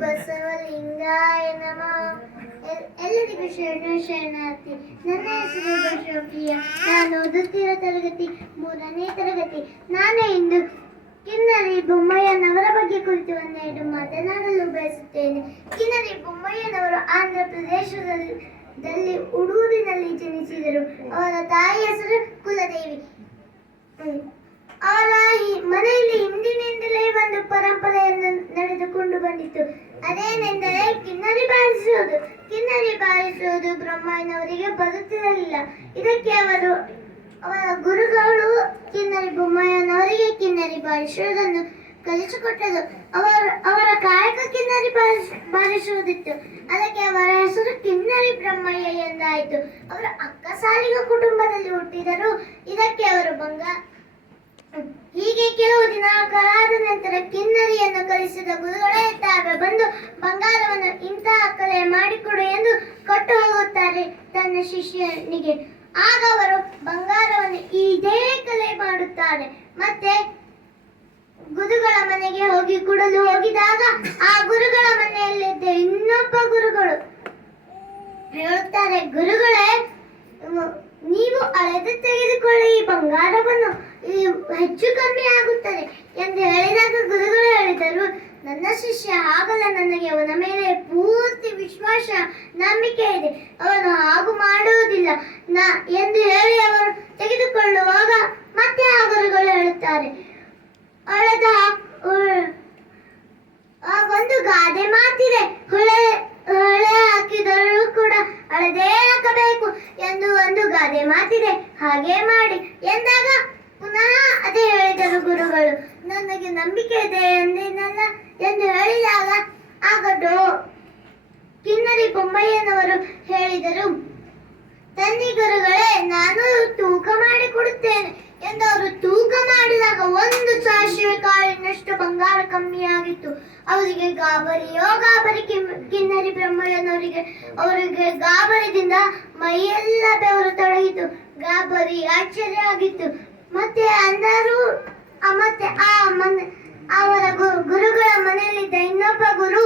ಬಸವಲಿಂಗಾಯ ನಮಃ. ಎಲ್ಲರಿಗೂ ಶರಣಾರ್ಥಿ. ನನ್ನ ಹೆಸರು ಬಸವಪ್ರಿಯ. ನಾನು ಓದುತ್ತಿರುವ ತರಗತಿ 3ನೇ ತರಗತಿ. ನಾನು ಇಂದು ಕಿನ್ನರಿ ಬೊಮ್ಮಯ್ಯನವರ ಬಗ್ಗೆ ಕುರಿತು ಒಂದೆರಡು ಮಾತನಾಡಲು ಬಯಸುತ್ತೇನೆ. ಕಿನ್ನರಿ ಬೊಮ್ಮಯ್ಯನವರು ಆಂಧ್ರ ಪ್ರದೇಶದಲ್ಲಿ ಉಡೂರಿನಲ್ಲಿ ಜನಿಸಿದರು. ಅವರ ತಾಯಿ ಹೆಸರು ಕುಲದೇವಿ. ಅವರ ಮನೆಯಲ್ಲಿ ಹಿಂದಿನಿಂದಲೇ ಒಂದು ಪರಂಪರೆಯನ್ನು ನಡೆದುಕೊಂಡು ಬಂದಿತ್ತು. ಅದೇನೆಂದರೆ ಕಿನ್ನರಿ ಬಾರಿಸುವುದು. ಕಿನ್ನರಿ ಬಾರಿಸುವುದು ಬ್ರಹ್ಮಯ್ಯನವರಿಗೆ ಬರುತ್ತಿರಲಿಲ್ಲ. ಇದಕ್ಕೆ ಅವರ ಗುರುಗಳು ಕಿನ್ನರಿ ಬೊಮ್ಮಯ್ಯನವರಿಗೆ ಕಿನ್ನರಿ ಬಾರಿಸುವುದನ್ನು ಕಲಿಸಿಕೊಟ್ಟರು. ಅವರ ಕಾಯಕ ಕಿನ್ನರಿ ಬಾರಿಸುವುದಿತ್ತು. ಅದಕ್ಕೆ ಅವರ ಹೆಸರು ಕಿನ್ನರಿ ಬ್ರಹ್ಮಯ್ಯ ಎಂದಾಯಿತು. ಅವರು ಅಕ್ಕಸಾಲಿಗ ಕುಟುಂಬದಲ್ಲಿ ಹುಟ್ಟಿದರು. ಇದಕ್ಕೆ ಅವರು ಹೀಗೆ ಕೆಲವು ದಿನಗಳಾದ ನಂತರ ಕಿನ್ನರಿಯನ್ನು ಕಲಿಸಿದ ಗುರುಗಳೇ ತಾವೇ ಬಂದು ಬಂಗಾರವನ್ನು ಇಂತಹ ಕಲೆ ಮಾಡಿಕೊಡು ಎಂದು ಕೊಟ್ಟು ಹೋಗುತ್ತಾರೆ ತನ್ನ ಶಿಷ್ಯನಿಗೆ. ಆಗ ಅವರು ಬಂಗಾರವನ್ನು ಇದೇ ಕಲೆ ಮಾಡುತ್ತಾರೆ. ಮತ್ತೆ ಗುರುಗಳ ಮನೆಗೆ ಹೋಗಿ ಕೊಡಲು ಹೋಗಿದಾಗ ಆ ಗುರುಗಳ ಮನೆಯಲ್ಲಿದ್ದ ಇನ್ನೊಬ್ಬ ಗುರುಗಳು ಹೇಳುತ್ತಾರೆ, ಗುರುಗಳೇ, ನೀವು ಅಳೆದು ತೆಗೆದುಕೊಳ್ಳಿ, ಈ ಬಂಗಾರವನ್ನು ಹೆಚ್ಚು ಕಮ್ಮಿ ಆಗುತ್ತದೆ ಎಂದು ಹೇಳಿದಾಗ ಗುರುಗಳು ಹೇಳಿದರು, ನನ್ನ ಶಿಷ್ಯ ಹಾಗಲ್ಲ, ನನಗೆ ಅವನ ಮೇಲೆ ಪೂರ್ತಿ ವಿಶ್ವಾಸ ನಂಬಿಕೆ ಇದೆ, ಅವನು ಹಾಗೂ ಮಾಡುವುದಿಲ್ಲ ಎಂದು ಹೇಳಿ ಅವರು ತೆಗೆದುಕೊಳ್ಳುವಾಗ ಮತ್ತೆ ಆ ಗುರುಗಳು ಹೇಳುತ್ತಾರೆ, ಒಂದು ಗಾದೆ ಮಾತಿದೆ, ಹೊಳೆ ಹಾಕಿದರೂ ಕೂಡ ಅಳದೇ ಹಾಕಬೇಕು ಎಂದು ಒಂದು ಗಾದೆ ಮಾತಿದೆ, ಹಾಗೆ ಮಾಡಿ ಎಂದಾಗ ಪುನಃ ಅದೇ ಹೇಳಿದರು ಗುರುಗಳು. ನನಗೆ ನಂಬಿಕೆ ಇದೆ ಎಂದೇನಲ್ಲ ಎಂದು ಹೇಳಿದಾಗ ಆಗ ಕಿನ್ನರಿ ಬೊಮ್ಮಯ್ಯನವರು ಹೇಳಿದರು, ತನ್ನಿ ಗುರುಗಳೇ, ನಾನು ತೂಕ ಮಾಡಿ ಕೊಡುತ್ತೇನೆ ಎಂದು ಅವರು ತೂಕ ಮಾಡಿದಾಗ 1 ಸಾಸಿವೆ ಕಾಳಿನಷ್ಟು ಬಂಗಾರ ಕಮ್ಮಿಯಾಗಿತ್ತು. ಅವರಿಗೆ ಗಾಬರಿ ಕಿನ್ನರಿ ಅವರಿಗೆ ಗಾಬರಿದಿಂದ ಮೈಯೆಲ್ಲ ಬೆವರು ತೊಡಗಿತು. ಗಾಬರಿ ಆಶ್ಚರ್ಯ ಆಗಿತ್ತು. ಮತ್ತೆ ಅಂದರು. ಮತ್ತೆ ಅವರ ಗುರುಗಳ ಮನೆಯಲ್ಲಿದ್ದ ಇನ್ನೊಬ್ಬ ಗುರು,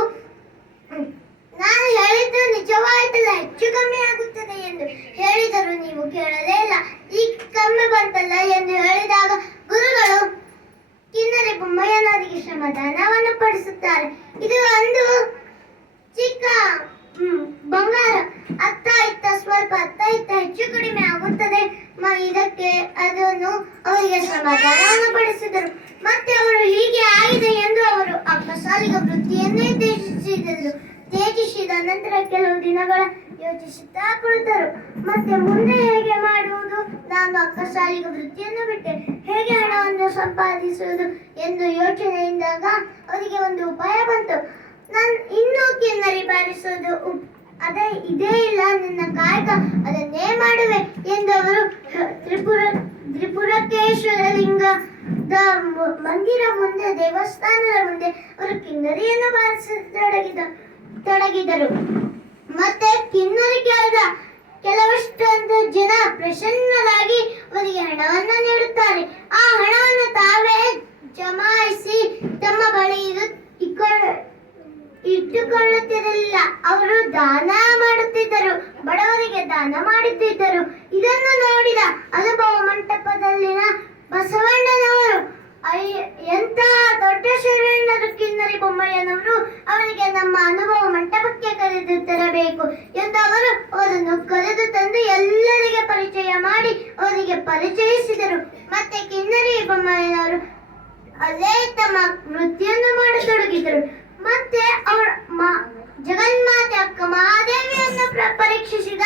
ನಾನು ಹೇಳಿದ್ದು ನಿಜವಾಯಿತಲ್ಲ, ಹೆಚ್ಚು ಕಮ್ಮಿ ಆಗುತ್ತದೆ ಎಂದು ಹೇಳಿದರು, ನೀವು ಕೇಳಲೇ ಇಲ್ಲ, ಈಗ ಕಮ್ಮಿ ಬಂತಲ್ಲ ಎಂದು ಹೇಳಿದಾಗ ಗುರುಗಳು ಕಿನ್ನರಿ ಬೊಮ್ಮಯ್ಯನವರಿಗೆ ಶ್ರಮದಾನವನ್ನು ಪಡಿಸುತ್ತಾರೆ. ಇದು ಒಂದು ಚಿಕ್ಕ ಬಂಗಾರ, ಅತ್ತ ಇತ್ತ ಸ್ವಲ್ಪ, ಅತ್ತ ಇತ್ತ ಹೆಚ್ಚು ಕಡಿಮೆ ಆಗುತ್ತದೆ. ಇದಕ್ಕೆ ಅದನ್ನು ಅವರಿಗೆ ಶ್ರಮದಾನವನ್ನು ಪಡಿಸಿದರು. ಮತ್ತೆ ಅವರು ಹೀಗೆ ಆಗಿದೆ ಎಂದು ಅವರು ಅಕ್ಕಸಾಲಿಗ ವೃತ್ತಿಯನ್ನೇ ತ್ಯಜಿಸಿದ ನಂತರ ಕೆಲವು ದಿನಗಳ ಯೋಚಿಸುತ್ತಾ ಕುಳಿತರು. ಮತ್ತೆ ಮುಂದೆ ಹೇಗೆ ಮಾಡುವುದು, ನಾನು ಅಕ್ಕಸಾಲಿಗ ವೃತ್ತಿಯನ್ನು ಬಿಟ್ಟೆ, ಹೇಗೆ ಹಣವನ್ನು ಸಂಪಾದಿಸುವುದು ಎಂದು ಯೋಚನೆಯಿಂದಾಗ ಅವರಿಗೆ ಒಂದು ಉಪಾಯ ಬಂತು. ನಾನು ಇನ್ನೂ ಕಿನ್ನರಿ ಬಾರಿಸುವುದು ಇದೇ ಇಲ್ಲ, ನನ್ನ ಕಾಯಕ ಅದನ್ನೇ ಮಾಡುವೆ ಎಂದು ಅವರು ತ್ರಿಪುರಕೇಶ್ವರ ಲಿಂಗದ ಮಂದಿರ ಮುಂದೆ, ದೇವಸ್ಥಾನದ ಮುಂದೆ ಅವರು ಕಿನ್ನರಿಯನ್ನು ಬಾರಿಸತೊಡಗಿದರು. ಮತ್ತೆ ಕಿನ್ನರಿ ಕೇಳಿದ ಕೆಲವಷ್ಟೊಂದು ಜನ ಪ್ರಸನ್ನರಾಗಿ ಅವರಿಗೆ ಹಣವನ್ನು ನೀಡುತ್ತಾರೆ. ಆ ಹಣವನ್ನು ತಾವೇ ಜಮಾಯಿಸಿ ತಮ್ಮ ಬಳಿ ಇಟ್ಟುಕೊಳ್ಳುತ್ತಿರಲಿಲ್ಲ. ಅವರು ದಾನ ಮಾಡುತ್ತಿದ್ದರು, ಬಡವರಿಗೆ ದಾನ ಮಾಡುತ್ತಿದ್ದರು. ಇದನ್ನು ನೋಡಿದ ಅನುಭವ ಮಂಟಪದಲ್ಲಿನ ಬಸವಣ್ಣನವರು, ಎಂತಹ ದೊಡ್ಡ ಶರಣರು ಕಿನ್ನರಿ ಬೊಮ್ಮಯ್ಯನವರು, ಅವರಿಗೆ ನಮ್ಮ ಅನುಭವ ಮಂಟಪಕ್ಕೆ ಕರೆದು ತರಬೇಕು ಎಂದು ಅವರನ್ನು ಕರೆದು ತಂದು ಎಲ್ಲರಿಗೆ ಪರಿಚಯ ಮಾಡಿ ಅವರಿಗೆ ಪರಿಚಯಿಸಿದರು. ಮತ್ತೆ ಕಿನ್ನರಿ ಬೊಮ್ಮಯ್ಯನವರು ಅಲ್ಲೇ ತಮ್ಮ ವೃತ್ತಿಯನ್ನು ಮಾಡತೊಡಗಿದರು. ಮತ್ತೆ ಜಗನ್ಮಾತೆ ಅಕ್ಕ ಮಹಾದೇವಿಯನ್ನು ಪರೀಕ್ಷಿಸಿದ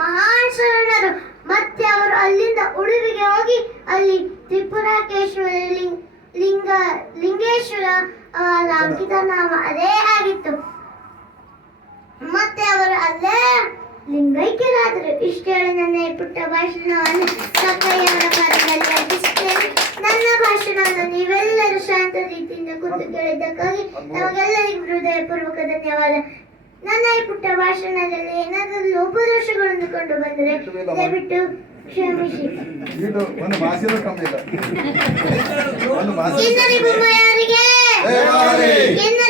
ಮಹಾನ್ ಶರಣರು. ಮತ್ತೆ ಅವರು ಅಲ್ಲಿಂದ ಉಡುಪಿಗೆ ಹೋಗಿ ಅಲ್ಲಿ ತ್ರಿಪುರಕೇಶ್ವರ ಲಿಂಗೇಶ್ವರ ಅಂಕಿತ ನಾಮ ಅದೇ ಆಗಿತ್ತು. ಮತ್ತೆ ಅವರು ಅಲ್ಲೇ ಲಿಂಗೈಕ್ಯರಾದರು. ಇಷ್ಟು ಹೇಳಿ ನನ್ನ ಪುಟ್ಟ ಭಾಷಣವನ್ನು ಸಕ್ಕಯ್ಯವರ ಪಾದದಲ್ಲಿ ಅರ್ಪಿಸುತ್ತೇನೆ. ನನ್ನ ಭಾಷಣವನ್ನು ನೀವೆಲ್ಲರೂ ಶಾಂತ ರೀತಿಯಿಂದ ಕೂತು ಕೇಳಿದ್ದಕ್ಕಾಗಿ ನಮಗೆಲ್ಲರಿಗೂ ಹೃದಯಪೂರ್ವಕ ಧನ್ಯವಾದ. ನನ್ನ ಈ ಪುಟ್ಟ ಭಾಷಣದಲ್ಲಿ ಏನಾದರೂ ಲೋಪದೋಷಗಳನ್ನು ಕಂಡು ಬಂದರೆ ದಯವಿಟ್ಟು ಕ್ಷಮಿಸಿ. ಇದು ಒಂದು ಭಾಷೆನೂ ಕಮ್ಮಿ ಇಲ್ಲ. ಒಂದು ಭಾಷೆ ಕಿನ್ನರಿ ಬೊಮ್ಮ ಯಾರಿಗೆ? ದೇವರಿಗೆ. ಕಿನ್ನರಿ